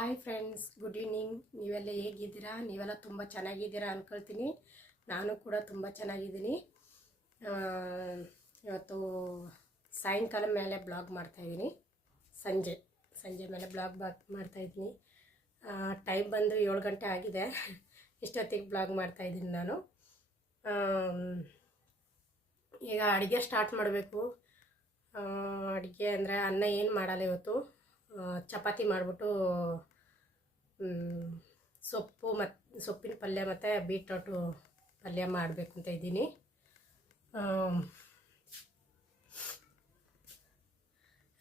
Hi friends, good evening. ನೀವೆಲ್ಲ ಹೇಗಿದ್ದೀರಾ? ನೀವೆಲ್ಲ ತುಂಬ ಚೆನ್ನಾಗಿದ್ದೀರಾ ಅಂದ್ಕೊಳ್ತೀನಿ. ನಾನು ಕೂಡ ತುಂಬ ಚೆನ್ನಾಗಿದ್ದೀನಿ. ಇವತ್ತು ಸಾಯಂಕಾಲ ಮೇಲೆ ಬ್ಲಾಗ್ ಮಾಡ್ತಾಯಿದ್ದೀನಿ. ಸಂಜೆ ಮೇಲೆ ಬ್ಲಾಗ್ ಮಾಡ್ತಾಯಿದ್ದೀನಿ. ಟೈಮ್ ಬಂದು 7 ಗಂಟೆ ಆಗಿದೆ. ಇಷ್ಟೊತ್ತಿಗೆ ಬ್ಲಾಗ್ ಮಾಡ್ತಾಯಿದ್ದೀನಿ ನಾನು. ಈಗ ಅಡುಗೆ ಸ್ಟಾರ್ಟ್ ಮಾಡಬೇಕು. ಅಡುಗೆ ಅಂದರೆ ಅನ್ನ ಏನು ಮಾಡಲ್ಲ ಇವತ್ತು. ಚಪಾತಿ ಮಾಡಿಬಿಟ್ಟು ಸೊಪ್ಪಿನ ಪಲ್ಯ ಮತ್ತು ಬೀಟ್ರೋಟು ಪಲ್ಯ ಮಾಡಬೇಕು ಅಂತ ಇದ್ದೀನಿ.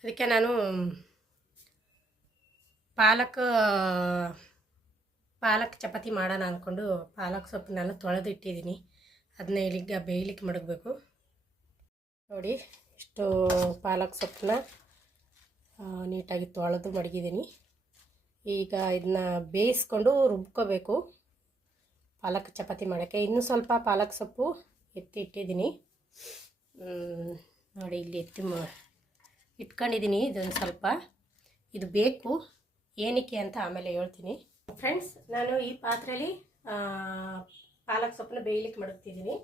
ಅದಕ್ಕೆ ನಾನು ಪಾಲಕ್ ಚಪಾತಿ ಮಾಡೋಣ ಅಂದ್ಕೊಂಡು ಪಾಲಕ್ ಸೊಪ್ಪನ್ನೆಲ್ಲ ತೊಳೆದಿಟ್ಟಿದ್ದೀನಿ. ಅದನ್ನ ಇಲ್ಲಿಗೆ ಬೇಯಲಿಕ್ಕೆ ಮಡಗಬೇಕು. ನೋಡಿ, ಇಷ್ಟು ಪಾಲಕ್ ಸೊಪ್ಪನ್ನ ನೀಟಾಗಿ ತೊಳೆದು ಮಡಗಿದ್ದೀನಿ. ಈಗ ಇದನ್ನ ಬೇಯಿಸ್ಕೊಂಡು ರುಬ್ಕೋಬೇಕು ಪಾಲಕ್ ಚಪಾತಿ ಮಾಡೋಕ್ಕೆ. ಇನ್ನೂ ಸ್ವಲ್ಪ ಪಾಲಕ್ ಸೊಪ್ಪು ಇಟ್ಟಿದ್ದೀನಿ. ನೋಡಿ, ಇಲ್ಲಿ ಇಟ್ಕೊಂಡಿದ್ದೀನಿ. ಇದೊಂದು ಸ್ವಲ್ಪ ಇದು ಬೇಕು, ಏನಕ್ಕೆ ಅಂತ ಆಮೇಲೆ ಹೇಳ್ತೀನಿ. ಫ್ರೆಂಡ್ಸ್, ನಾನು ಈ ಪಾತ್ರೆಯಲ್ಲಿ ಪಾಲಕ್ ಸೊಪ್ಪನ್ನ ಬೇಯಲಿಕ್ಕೆ ಮಡಗ್ತಿದ್ದೀನಿ.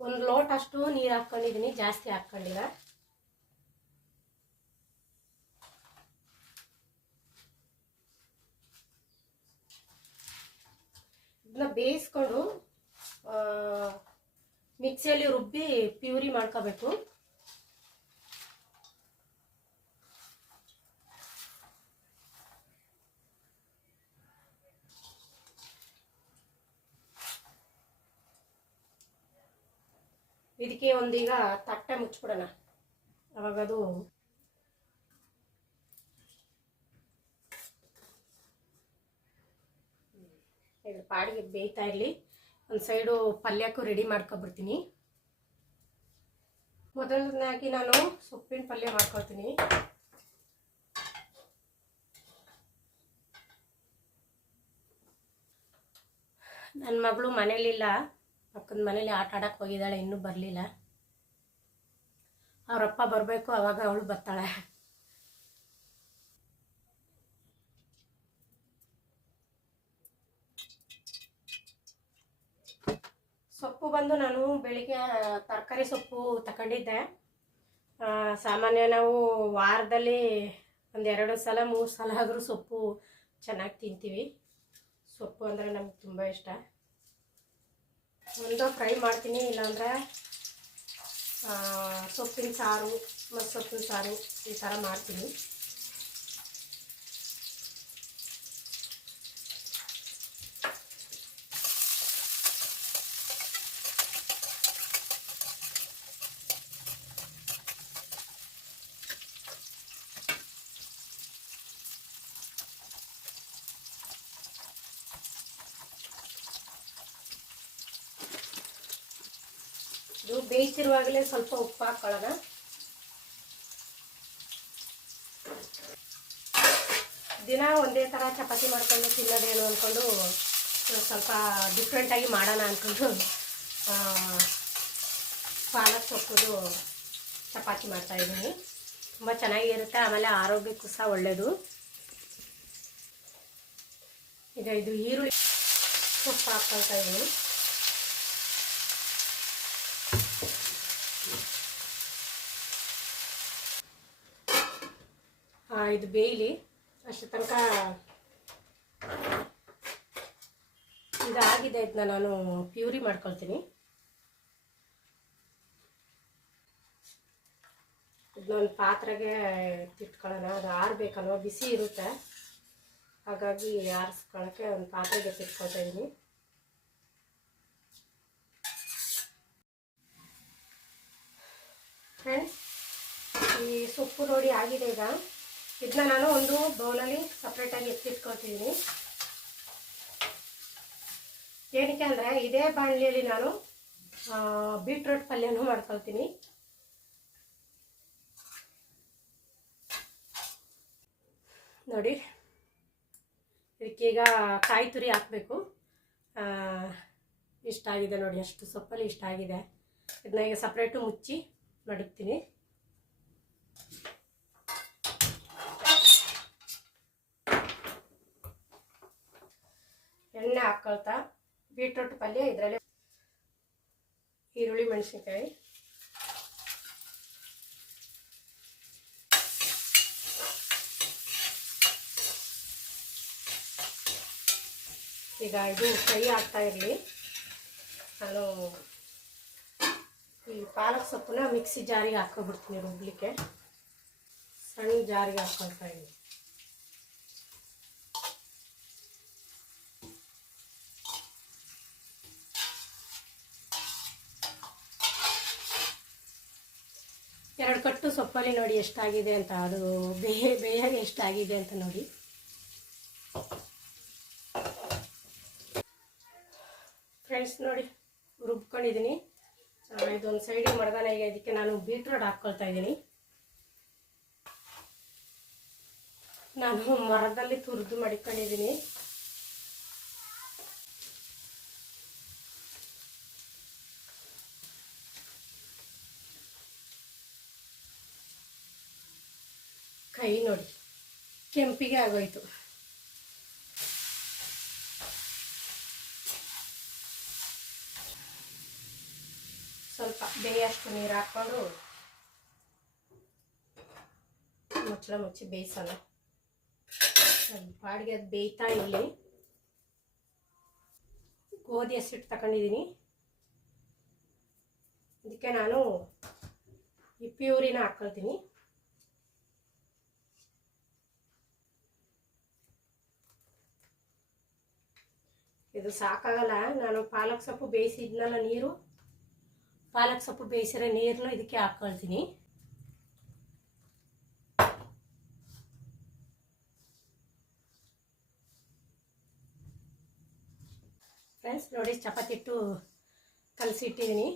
ಒಂದು ಲೋಟ ಅಷ್ಟು ನೀರು ಹಾಕ್ಕೊಂಡಿದ್ದೀನಿ, ಜಾಸ್ತಿ ಹಾಕ್ಕೊಂಡಿಲ್ಲ. ಇದನ್ನ ಬೇಯಿಸ್ಕೊಂಡು ಮಿಕ್ಸಿಯಲ್ಲಿ ರುಬ್ಬಿ ಪ್ಯೂರಿ ಮಾಡ್ಕೋಬೇಕು. ಇದಕ್ಕೆ ಒಂದೀಗ ತಟ್ಟೆ ಮುಚ್ಚಿಬಿಡೋಣ. ಅವಾಗದು ಇದ್ರ ಪಾಡಿಗೆ ಬೇಯ್ತಾ ಇರಲಿ. ಒಂದು ಸೈಡು ಪಲ್ಯಕ್ಕೂ ರೆಡಿ ಮಾಡ್ಕೊಬಿಡ್ತೀನಿ. ಮೊದಲನೇದಾಗಿ ನಾನು ಸೊಪ್ಪಿನ ಪಲ್ಯ ಮಾಡ್ಕೊಳ್ತೀನಿ. ನನ್ನ ಮಗಳು ಮನೇಲಿಲ್ಲ, ಪಕ್ಕದ ಮನೇಲಿ ಆಟ ಆಡಕ್ಕೆ ಹೋಗಿದ್ದಾಳೆ, ಇನ್ನೂ ಬರಲಿಲ್ಲ. ಅವರಪ್ಪ ಬರಬೇಕು, ಆವಾಗ ಅವಳು ಬರ್ತಾಳೆ. ಸೊಪ್ಪು ಬಂದು ನಾನು ಬೆಳಿಗ್ಗೆ ತರಕಾರಿ ಸೊಪ್ಪು ತಗೊಂಡಿದ್ದೆ. ಸಾಮಾನ್ಯ ನಾವು ವಾರದಲ್ಲಿ ಒಂದು 2 ಸಲ 3 ಸಲ ಆದರೂ ಸೊಪ್ಪು ಚೆನ್ನಾಗಿ ತಿಂತೀವಿ. ಸೊಪ್ಪು ಅಂದರೆ ನಮ್ಗೆ ತುಂಬ ಇಷ್ಟ. ಒಂದು ಫ್ರೈ ಮಾಡ್ತೀನಿ, ಇಲ್ಲಾಂದರೆ ಸೊಪ್ಪಿನ ಸಾರು ಮತ್ತು ಸೊಪ್ಪಿನ ಸಾರು ಈ ಥರ ಮಾಡ್ತೀನಿ. ಇದು ಬೇಯಿಸಿರುವಾಗಲೇ ಸ್ವಲ್ಪ ಉಪ್ಪು ಹಾಕೊಳ್ಳೋಣ. ದಿನ ಒಂದೇ ಥರ ಚಪಾತಿ ಮಾಡ್ಕೊಂಡು ತಿನ್ನೋದೇನು ಅಂದ್ಕೊಂಡು ಸ್ವಲ್ಪ ಡಿಫ್ರೆಂಟಾಗಿ ಮಾಡೋಣ ಅಂದ್ಕೊಂಡು ಪಾಲಕ್ ಸೊಪ್ಪುದು ಚಪಾತಿ ಮಾಡ್ತಾಯಿದ್ದೀನಿ. ತುಂಬ ಚೆನ್ನಾಗಿರುತ್ತೆ, ಆಮೇಲೆ ಆರೋಗ್ಯಕ್ಕೂ ಸಹ ಒಳ್ಳೆಯದು. ಈಗ ಇದು ಈರುಳ್ಳಿ ಸೊಪ್ಪು ಹಾಕ್ಕೊಳ್ತಾ ಇದ್ದೀನಿ. ಇದು ಬೇಯಲಿ ಅಷ್ಟು ತನಕ. ಇದಾಗಿದೆ, ಇದನ್ನ ನಾನು ಪ್ಯೂರಿ ಮಾಡ್ಕೊಳ್ತೀನಿ. ಇದನ್ನೊಂದು ಪಾತ್ರೆಗೆ ಇಟ್ಕೊಳ್ಳೋಣ. ಅದು ಆರಬೇಕಲ್ವ, ಬಿಸಿ ಇರುತ್ತೆ, ಹಾಗಾಗಿ ಆರಿಸ್ಕೊಳ್ಳೋಕ್ಕೆ ಒಂದು ಪಾತ್ರೆಗೆ ಇಟ್ಕೊಳ್ತಾ ಇದ್ದೀನಿ. ಫ್ರೆಂಡ್ಸ್, ಈ ಸೊಪ್ಪು ನೋಡಿ ಆಗಿದೆ. ಈಗ ಇದನ್ನ ನಾನು ಒಂದು ಬೌಲಲ್ಲಿ ಸಪ್ರೇಟಾಗಿ ಎತ್ತಿಟ್ಕೊಳ್ತಿದ್ದೀನಿ. ಏನಕ್ಕೆ ಅಂದರೆ ಇದೇ ಬಾಣಲಿಯಲ್ಲಿ ನಾನು ಬೀಟ್ರೂಟ್ ಪಲ್ಯನೂ ಮಾಡ್ಕೊಳ್ತೀನಿ. ನೋಡಿ, ಇದಕ್ಕೀಗ ಕಾಯಿ ತುರಿ ಹಾಕಬೇಕು. ಇಷ್ಟ ಆಗಿದೆ ನೋಡಿ, ಅಷ್ಟು ಸೊಪ್ಪಲ್ಲಿ ಇಷ್ಟ ಆಗಿದೆ. ಇದನ್ನ ಈಗ ಸಪ್ರೇಟು ಮುಚ್ಚಿ ಮಡಗ್ತೀನಿ. ಹಾಕ್ಕೊಳ್ತಾ ಬೀಟ್ರೂಟ್ ಪಲ್ಯ ಇದರಲ್ಲಿ ಈರುಳ್ಳಿ ಮೆಣಸಿನ್ಕಾಯಿ ಈಗ ಇದು ಫ್ರೈ ಆಗ್ತಾ ಇರಲಿ. ನಾನು ಈ ಪಾಲಕ್ ಸೊಪ್ಪನ್ನ ಮಿಕ್ಸಿ ಜಾರಿಗೆ ಹಾಕ್ಕೊಬಿಡ್ತೀನಿ ರುಬ್ಲಿಕ್ಕೆ. ಸಣ್ಣ ಜಾರಿಗೆ ಹಾಕ್ಕೊಳ್ತಾ ಇದ್ದೀನಿ. ಎರಡು ಕಟ್ಟು ಸೊಪ್ಪಲ್ಲಿ ನೋಡಿ ಎಷ್ಟಾಗಿದೆ ಅಂತ, ಅದು ಬೇಯಾಗಿ ಎಷ್ಟಾಗಿದೆ ಅಂತ ನೋಡಿ. ಫ್ರೆಂಡ್ಸ್ ನೋಡಿ ರುಬ್ಕೊಂಡಿದ್ದೀನಿ. ಇದೊಂದು ಸೈಡಿಗೆ ಮಡ್ದಾನಾಗೆ, ಇದಕ್ಕೆ ನಾನು ಬೀಟ್ರೂಟ್ ಹಾಕ್ಕೊಳ್ತಾ ಇದ್ದೀನಿ. ನಾನು ಮರದಲ್ಲಿ ತುರಿದು ಮಡಿಕೊಂಡಿದ್ದೀನಿ. ಕೈ ನೋಡಿ ಕೆಂಪಿಗೆ ಆಗೋಯ್ತು. ಸ್ವಲ್ಪ ಬೇಯಷ್ಟು ನೀರು ಹಾಕ್ಕೊಂಡು ಮುಚ್ಚಳ ಮುಚ್ಚಿ ಬೇಯಿಸೋಣ. ಬಾಡಿಗೆ ಅದು ಬೇಯ್ತಾ ಇಲ್ಲಿ. ಗೋಧಿ ಹಸಿಟ್ಟು ತಗೊಂಡಿದ್ದೀನಿ. ಇದಕ್ಕೆ ನಾನು ಈ ಪ್ಯೂರಿನ ಹಾಕ್ಕೊಳ್ತೀನಿ. ಇದು ಸಾಕಾಗಲ್ಲ. ನಾನು ಪಾಲಕ್ ಸೊಪ್ಪು ಬೇಯಿಸಿದ್ನಲ್ಲ ನೀರು, ಪಾಲಕ್ ಸೊಪ್ಪು ಬೇಯಿಸಿರೋ ನೀರನ್ನು ಇದಕ್ಕೆ ಹಾಕ್ಕೊಳ್ತೀನಿ. ಫ್ರೆಂಡ್ಸ್ ನೋಡಿ ಚಪಾತಿ ಹಿಟ್ಟು ಕಲಸಿಟ್ಟಿದ್ದೀನಿ.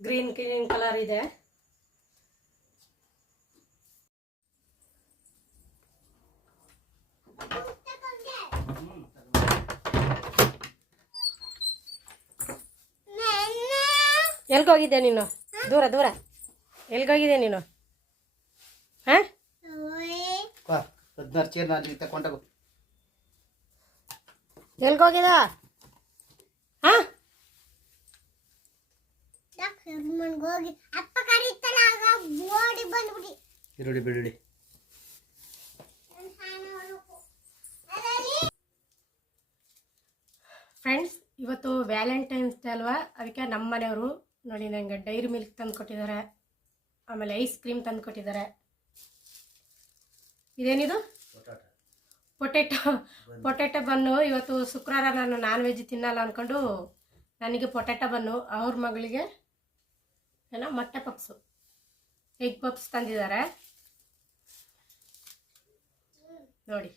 ಗ್ರೀನ್ ಕಲರ್ ಇದೆ. ಎಲ್ಗೋಗಿದ್ದೆ ನೀನು? ದೂರ ದೂರ ಎಲ್ಗೋಗಿದ್ದೆ ನೀನು? ಹಾಂ ಎಲ್ಗೋಗಿದ? ಹಾಂ ಈರುಳ್ಳಿ ಬೆಳ್ಳುಳ್ಳಿ ಫ್ರೆಂಡ್ಸ್, ಇವತ್ತು ವ್ಯಾಲೆಂಟೈನ್ಸ್ ಡೇ ಅಲ್ವಾ, ಅದಕ್ಕೆ ನಮ್ಮ ಮನೆಯವರು ನೋಡಿ ನನಗೆ ಡೈರಿ ಮಿಲ್ಕ್ ತಂದು ಕೊಟ್ಟಿದ್ದಾರೆ. ಆಮೇಲೆ ಐಸ್ ಕ್ರೀಮ್ ತಂದು ಕೊಟ್ಟಿದ್ದಾರೆ. ಇದೇನಿದು? Potato bun. ಇವತ್ತು ಶುಕ್ರವಾರ ನಾನು ನಾನ್ ವೆಜ್ ತಿನ್ನಲ್ಲ ಅಂದ್ಕೊಂಡು ನನಗೆ ಪೊಟೆಟೊ ಬನ್ನು, ಅವ್ರ ಮಗಳಿಗೆ ಏನೋ ಮೊಟ್ಟೆ ಪಪ್ಸು, ಎಗ್ ಪಪ್ಸ್ ತಂದಿದ್ದಾರೆ ನೋಡಿ.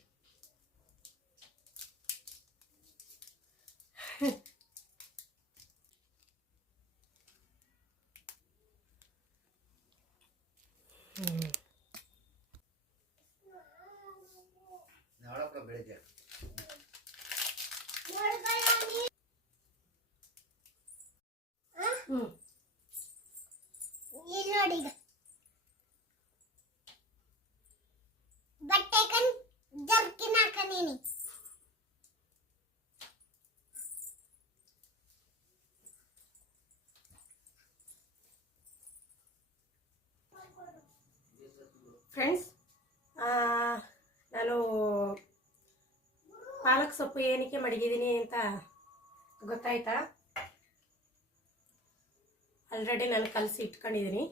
ಬೆಳಿಗ್ಗೆ ಫ್ರೆಂಡ್ಸ್, ನಾನು ಪಾಲಕ್ ಸೊಪ್ಪು ಏನಕ್ಕೆ ಮಡಗಿದ್ದೀನಿ ಅಂತ ಗೊತ್ತಾಯ್ತಾ? ಆಲ್ರೆಡಿ ನಾನು ಕಲಸಿ ಇಟ್ಕೊಂಡಿದ್ದೀನಿ.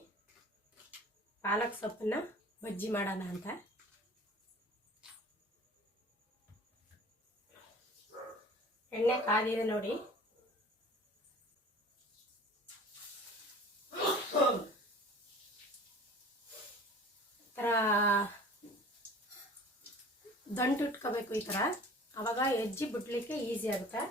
ಪಾಲಕ್ ಸೊಪ್ಪನ್ನ ಬಜ್ಜಿ ಮಾಡೋಣ ಅಂತ. ಎಣ್ಣೆ ಕಾದಿದೆ ನೋಡಿ. ಥರ ದಂಟು ಇಟ್ಕೋಬೇಕು ಈ ಥರ, ಆವಾಗ ಹೆಜ್ಜಿ ಬಿಡ್ಲಿಕ್ಕೆ ಈಸಿ ಆಗುತ್ತೆ.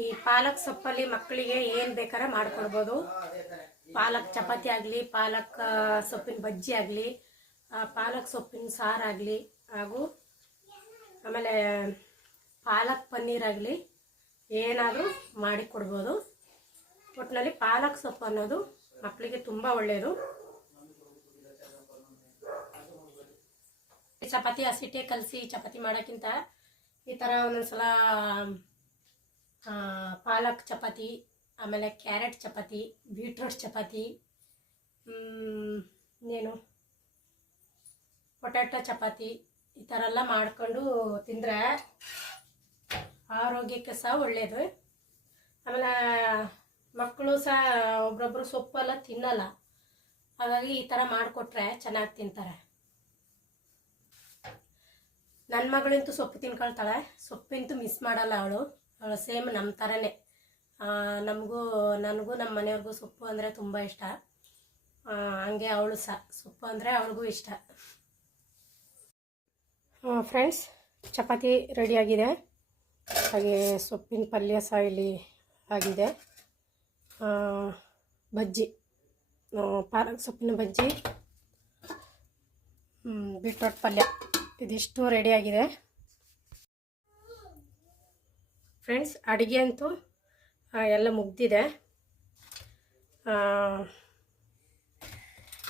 ಈ ಪಾಲಕ್ ಸೊಪ್ಪಲ್ಲಿ ಮಕ್ಕಳಿಗೆ ಏನು ಬೇಕಾದ್ರೆ ಮಾಡಿಕೊಡ್ಬೋದು. ಪಾಲಕ್ ಚಪಾತಿ ಆಗಲಿ, ಪಾಲಕ್ ಸೊಪ್ಪಿನ ಬಜ್ಜಿ ಆಗಲಿ, ಪಾಲಕ್ ಸೊಪ್ಪಿನ ಸಾರಾಗಲಿ, ಹಾಗೂ ಆಮೇಲೆ ಪಾಲಕ್ ಪನ್ನೀರ್ ಆಗಲಿ ಏನಾದರೂ ಮಾಡಿ ಕೊಡ್ಬೋದು. ಒಟ್ಟಿನಲ್ಲಿ ಪಾಲಕ್ ಸೊಪ್ಪು ಅನ್ನೋದು ಮಕ್ಕಳಿಗೆ ತುಂಬ ಒಳ್ಳೆಯದು. ಚಪಾತಿ ಹಸಿಟ್ಟೆ ಕಲಸಿ ಚಪಾತಿ ಮಾಡೋಕ್ಕಿಂತ ಈ ಥರ ಒಂದೊಂದ್ಸಲ ಪಾಲಕ್ ಚಪಾತಿ, ಆಮೇಲೆ ಕ್ಯಾರೆಟ್ ಚಪಾತಿ, ಬೀಟ್ರೋಟ್ ಚಪಾತಿ, ಏನು ಪೊಟ್ಯಾಟೊ ಚಪಾತಿ ಈ ಥರ ಎಲ್ಲ ಮಾಡ್ಕೊಂಡು ತಿಂದರೆ ಆರೋಗ್ಯಕ್ಕೆ ಸಹ ಒಳ್ಳೆಯದು. ಆಮೇಲೆ ಮಕ್ಕಳು ಸಹ ಒಬ್ರೊಬ್ರು ಸೊಪ್ಪೆಲ್ಲ ತಿನ್ನಲ್ಲ, ಹಾಗಾಗಿ ಈ ಥರ ಮಾಡಿಕೊಟ್ರೆ ಚೆನ್ನಾಗಿ ತಿಂತಾರೆ. ನನ್ನ ಮಗಳಂತೂ ಸೊಪ್ಪು ತಿನ್ಕೊಳ್ತಾಳೆ, ಸೊಪ್ಪಂತೂ ಮಿಸ್ ಮಾಡಲ್ಲ ಅವಳು ಸೇಮ್ ನಮ್ಮ ಥರನೇ. ನನಗೂ ನಮ್ಮ ಮನೆಯವ್ರಿಗೂ ಸೊಪ್ಪು ಅಂದರೆ ತುಂಬ ಇಷ್ಟ. ಹಂಗೆ ಅವಳು ಸಹ ಸೊಪ್ಪು ಅಂದರೆ ಅವಳಿಗೂ ಇಷ್ಟ. ಫ್ರೆಂಡ್ಸ್, ಚಪಾತಿ ರೆಡಿಯಾಗಿದೆ, ಹಾಗೆ ಸೊಪ್ಪಿನ ಪಲ್ಯ ಸಹ ಇಲ್ಲಿ ಆಗಿದೆ. ಬಜ್ಜಿ, ಪಾಲಕ್ ಸೊಪ್ಪಿನ ಬಜ್ಜಿ, ಬೀಟ್ರೋಟ್ ಪಲ್ಯ ಇದಿಷ್ಟು ರೆಡಿಯಾಗಿದೆ. ಫ್ರೆಂಡ್ಸ್, ಅಡುಗೆ ಅಂತೂ ಎಲ್ಲ ಮುಗ್ದಿದೆ.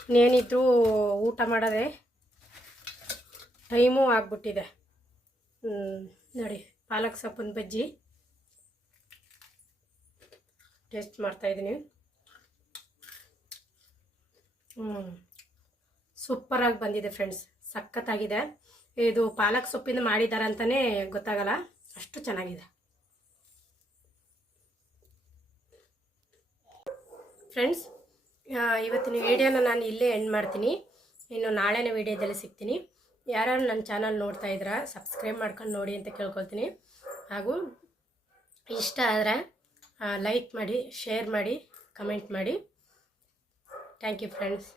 ಇನ್ನೇನಿದ್ರೂ ಊಟ ಮಾಡೋದೆ ಟೈಮು ಆಗ್ಬಿಟ್ಟಿದೆ. ನೋಡಿ, ಪಾಲಕ್ ಸೊಪ್ಪಿನ ಬಜ್ಜಿ ಟೇಸ್ಟ್ ಮಾಡ್ತಾಯಿದ್ದೀನಿ. ಸೂಪರಾಗಿ ಬಂದಿದೆ ಫ್ರೆಂಡ್ಸ್, ಸಖತ್ತಾಗಿದೆ. ಇದು ಪಾಲಕ್ ಸೊಪ್ಪಿಂದ ಮಾಡಿದ್ದಾರೆ ಅಂತಲೇ ಗೊತ್ತಾಗಲ್ಲ, ಅಷ್ಟು ಚೆನ್ನಾಗಿದೆ. ಫ್ರೆಂಡ್ಸ್, ಇವತ್ತಿನ ವಿಡಿಯೋನ ನಾನು ಇಲ್ಲೇ ಎಂಡ್ ಮಾಡ್ತೀನಿ. ಇನ್ನು ನಾಳೆನ ವಿಡಿಯೋದಲ್ಲಿ ಸಿಗ್ತೀನಿ. ಯಾರ್ಯಾರು ನನ್ನ ಚಾನಲ್ ನೋಡ್ತಾ ಇದ್ದೀರಾ ಸಬ್ಸ್ಕ್ರೈಬ್ ಮಾಡ್ಕೊಂಡು ನೋಡಿ ಅಂತ ಕೇಳ್ಕೊಳ್ತೀನಿ. ಹಾಗೂ ಇಷ್ಟ ಆದರೆ ಲೈಕ್ ಮಾಡಿ, ಶೇರ್ ಮಾಡಿ, ಕಮೆಂಟ್ ಮಾಡಿ. Thank you friends.